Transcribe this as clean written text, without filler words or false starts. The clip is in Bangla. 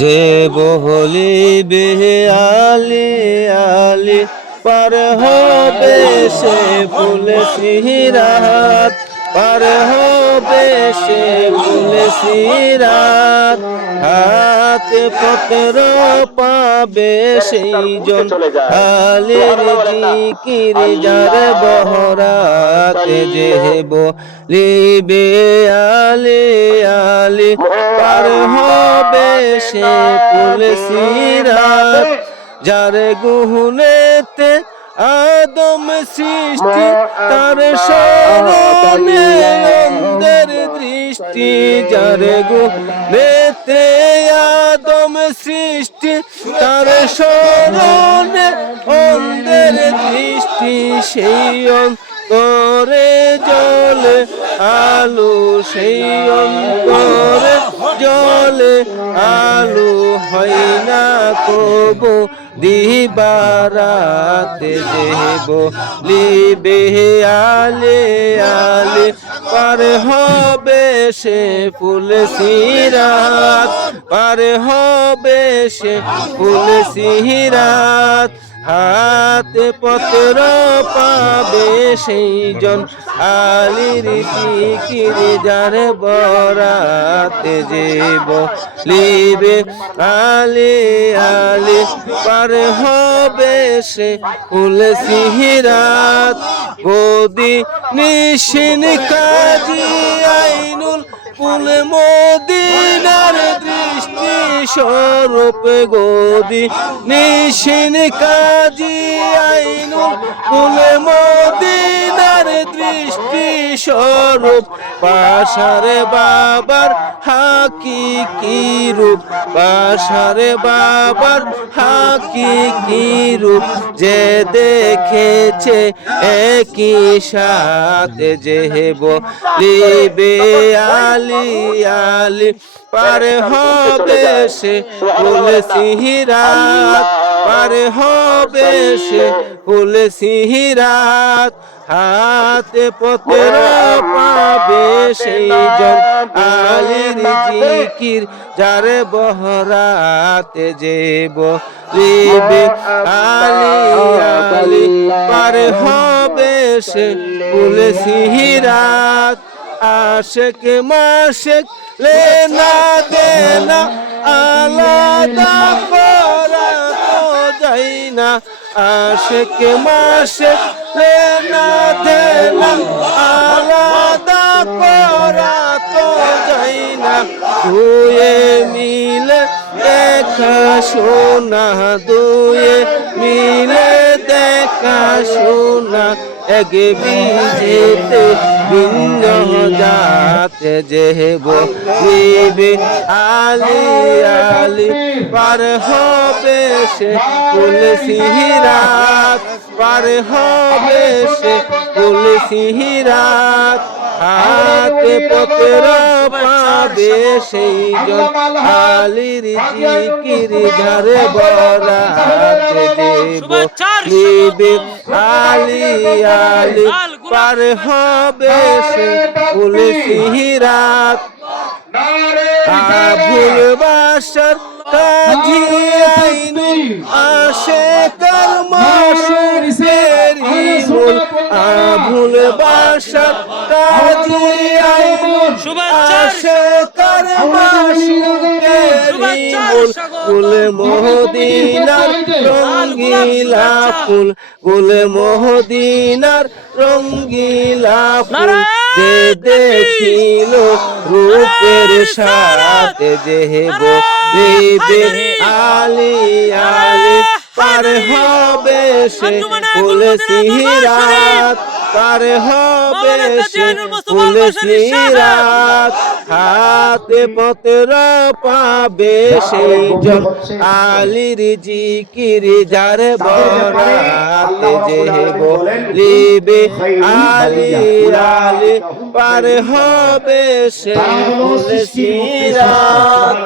যে বলিবে আলি আলি পার হবে সে ফুল সিরাত, পার হবে সে ফুল সিরাত। হাতে পত্র পাবে সেই জন আলির জিকির যার বহরাতে, যে বলিবে আলি আলি পার হবে সে ফুল সিরাত। যার গুহনেতে আদম সৃষ্টি, তার স্মরণে অন্ধের দৃষ্টি। যার গুহনেতে আদম সৃষ্টি, তার স্মরণে অন্ধের দৃষ্টি। সেই অন্তরে জলে আলো, সেই অন্তরে জলে আলো, হয় না কবু দিবারাতে। যে বলিবে আলে আলে পার হবে সে ফুল সিরাত, পার হবে সে ফুল সিরাত। হাতে পত্র পাবে সেই জন আলির জিকির যার বরাতে, যে বলিবে আলি আলি পার হবে সে ফুল সিরাত। গদি নিশিন কাজী আইনুল কুল মদিনার দৃষ্টি স্বরূপ। গদি নিশিন কাজী আইনুল কুল মদিনার দৃষ্টি স্বরূপ। পাশারে বাবার হাকিকি রূপ, পাশারে বাবার হাকিকি রূপ। যে দেখেছে একই সাথে, যে বলিবে আলি আলি পার হবে সে ফুল সিরাত, পার হবে সে ফুল সিরাত। হাতে পত্র পাবে সেই জন আলির জিকির যার বহরাতে, যে বলিবে আলি আলি পার হবে সে ফুল সিরাত। আশেক মাশেক লেনা দেনা আলাদা করা তো যায় না। আশেক মাশেক লেনা দেনা আলাদা করা তো যায় না। দুয়ে মিলে দেখা শোনা, দুয়ে মিলে দেখা শোনা। এক বিজেতে ভিন্ন জাতে, যে বলিবে আলি আলি পার হবে সে ফুল সিরাত, পার হবে সে ফুল সিরাত। হাতে পত্র পাবে সেই জন আলির জিকির যার বরাতে, যে বলিবে আলি আলি পার হবে সে ফুল সিরাত। আবুল বাশার কাজী আইনুল আশেকার মাসুকের ইমুল। আবুল বাশার কাজী আইনুল আশেকার মাসুকের ইমুল। কুল মদিনার রঙ্গিলা ফুল, কুল মদিনার রঙ্গিলা ফুল। যে দেখিল রূপের সাথে, যে বলিবে আলি আলি পার হবে সে ফুল সিরাত, পার হবে সে ফুল সিরাত। হাতে পত্র পাবে সেই জন আলির জিকির যার বরাতে, যে বলিবে আলি আলি পার হবে সে ফুল সিরাত।